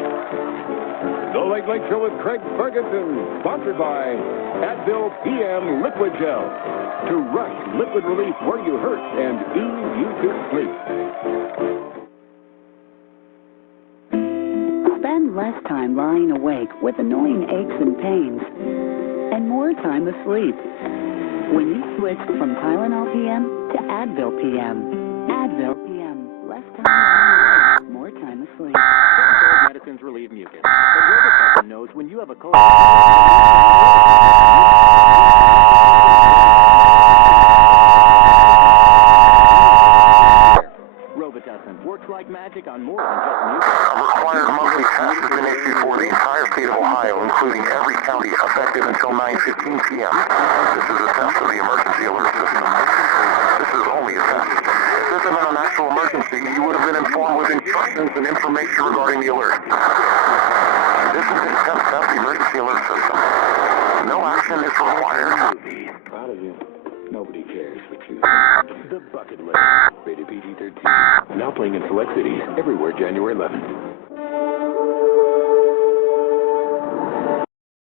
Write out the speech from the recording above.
The Late Late Show with Craig Ferguson, sponsored by Advil PM Liquid Gel. To rush liquid relief where you hurt and ease you to sleep. Spend less time lying awake with annoying aches and pains, and more time asleep. When you switch from Tylenol PM to Advil PM. Advil PM. Less time lying awake, more time asleep. Some cold medicines relieve mucus, but Robitussin knows when you have a cold. Robitussin works like magic on more than just mucus. Required monthly test has been issued for the entire state of Ohio, including every county, effective until 9:15 p.m. This is a test of the emergency alert system. This is only a test. If this had been an actual emergency, you would have been informed with instructions and information regarding the alert. This is a test of the emergency alert system. No action is required. Proud of you. Nobody cares but you. The Bucket List. Rated PG-13. Now playing in select cities everywhere January 11th.